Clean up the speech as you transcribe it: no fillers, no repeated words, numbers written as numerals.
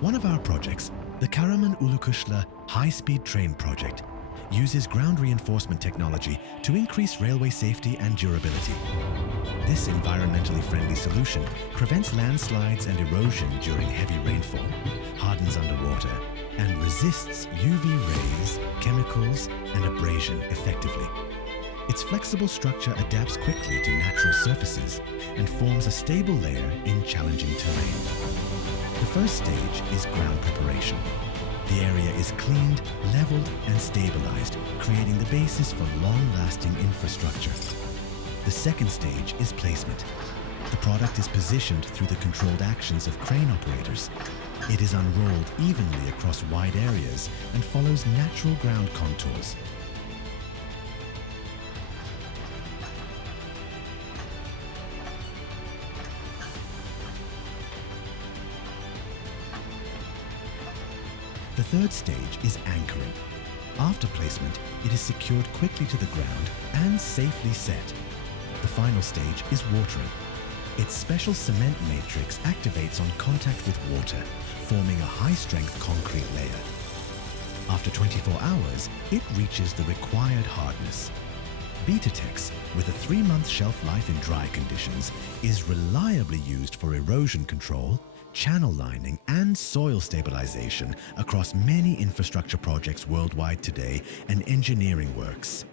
One of our projects, the Karaman Ulukışla High-Speed Train Project, uses ground reinforcement technology to increase railway safety and durability. This environmentally friendly solution prevents landslides and erosion during heavy rainfall, hardens underwater, and resists UV rays, chemicals, and abrasion effectively. Its flexible structure adapts quickly to natural surfaces and forms a stable layer in challenging terrain. The first stage is ground preparation. The area is cleaned, leveled, and stabilized, creating the basis for long-lasting infrastructure. The second stage is placement. The product is positioned through the controlled actions of crane operators. It is unrolled evenly across wide areas and follows natural ground contours. The third stage is anchoring. After placement, it is secured quickly to the ground and safely set. The final stage is watering. Its special cement matrix activates on contact with water, forming a high-strength concrete layer. After 24 hours, it reaches the required hardness. Betoteks, with a 3-month shelf life in dry conditions, is reliably used for erosion control, channel lining, and soil stabilization across many infrastructure projects worldwide today and engineering works.